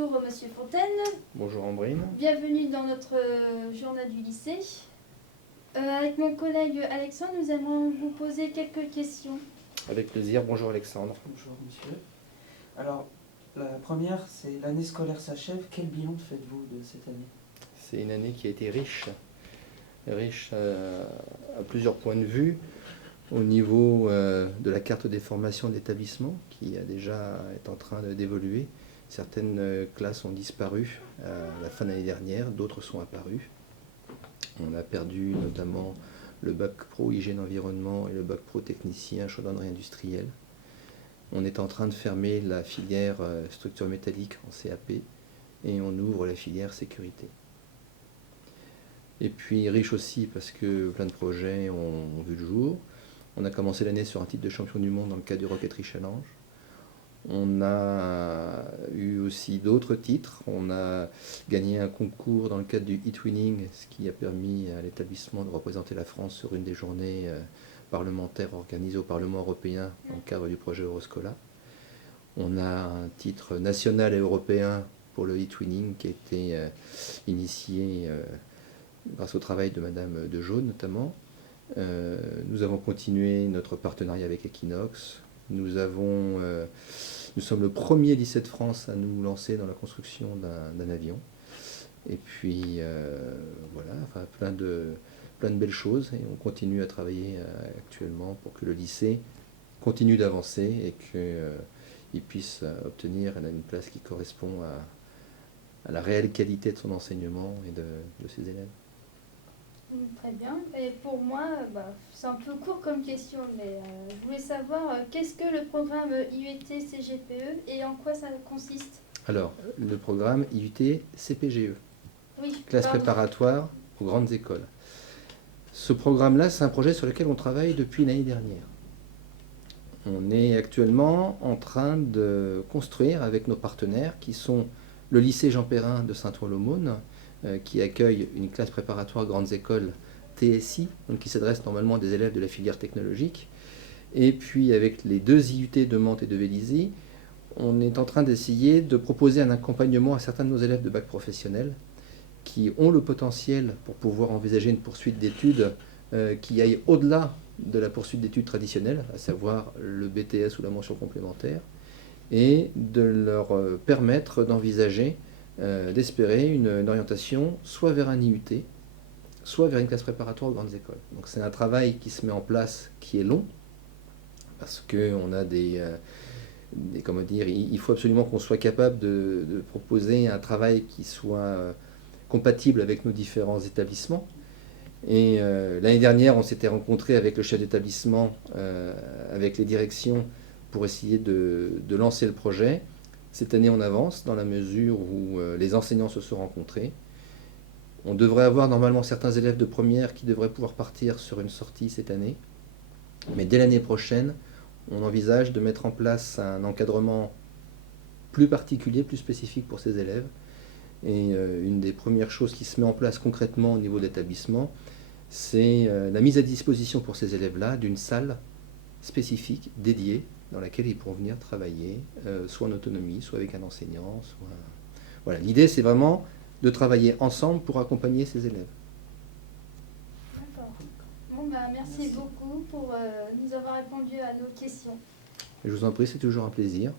Bonjour Monsieur Fontaine. Bonjour Ambrine. Bienvenue dans notre journal du lycée. Avec mon collègue Alexandre, nous allons vous poser quelques questions. Avec plaisir. Bonjour Alexandre. Bonjour monsieur. Alors, la première, c'est l'année scolaire s'achève. Quel bilan faites-vous de cette année? C'est une année qui a été riche à plusieurs points de vue. Au niveau de la carte des formations d'établissement, qui est en train d'évoluer. Certaines classes ont disparu à la fin de l'année dernière, d'autres sont apparues. On a perdu notamment le bac pro hygiène environnement et le bac pro technicien chaudronnerie industrielle. On est en train de fermer la filière structure métallique en CAP et on ouvre la filière sécurité. Et puis riche aussi parce que plein de projets ont vu le jour. On a commencé l'année sur un titre de champion du monde dans le cadre du Rocketry Challenge. On a eu aussi d'autres titres. On a gagné un concours dans le cadre du e-twinning, ce qui a permis à l'établissement de représenter la France sur une des journées parlementaires organisées au Parlement européen dans le cadre du projet Euroscola. On a un titre national et européen pour le e-twinning qui a été initié grâce au travail de Madame De Jaunes notamment. Nous avons continué notre partenariat avec Equinox. Nous sommes le premier lycée de France à nous lancer dans la construction d'un avion. Et puis voilà, enfin, plein de belles choses. Et on continue à travailler actuellement pour que le lycée continue d'avancer et qu'il puisse obtenir une place qui correspond à la réelle qualité de son enseignement et de ses élèves. Très bien. Et pour moi, c'est un peu court comme question, mais je voulais savoir qu'est-ce que le programme IUT-CGPE et en quoi ça consiste? Alors, le programme IUT-CPGE, Oui, classe pardon. préparatoire aux grandes écoles. Ce programme-là, c'est un projet sur lequel on travaille depuis l'année dernière. On est actuellement en train de construire avec nos partenaires qui sont le lycée Jean Perrin de Saint-Ouen-l'Aumône, qui accueille une classe préparatoire grandes écoles TSI, donc qui s'adresse normalement à des élèves de la filière technologique. Et puis avec les deux IUT de Mantes et de Vélizy, on est en train d'essayer de proposer un accompagnement à certains de nos élèves de bac professionnel qui ont le potentiel pour pouvoir envisager une poursuite d'études qui aille au-delà de la poursuite d'études traditionnelles, à savoir le BTS ou la mention complémentaire, et de leur permettre d'envisager d'espérer une orientation soit vers un IUT, soit vers une classe préparatoire aux grandes écoles. Donc c'est un travail qui se met en place, qui est long, parce qu'on a comment dire, il faut absolument qu'on soit capable de proposer un travail qui soit compatible avec nos différents établissements. Et l'année dernière, on s'était rencontré avec le chef d'établissement, avec les directions, pour essayer de lancer le projet. Cette année, on avance dans la mesure où les enseignants se sont rencontrés. On devrait avoir normalement certains élèves de première qui devraient pouvoir partir sur une sortie cette année. Mais dès l'année prochaine, on envisage de mettre en place un encadrement plus particulier, plus spécifique pour ces élèves. Et une des premières choses qui se met en place concrètement au niveau de l'établissement, c'est la mise à disposition pour ces élèves-là d'une salle spécifique, dédiée, dans laquelle ils pourront venir travailler, soit en autonomie, soit avec un enseignant. Voilà. L'idée, c'est vraiment de travailler ensemble pour accompagner ces élèves. D'accord. Bon, merci beaucoup pour nous avoir répondu à nos questions. Je vous en prie, c'est toujours un plaisir.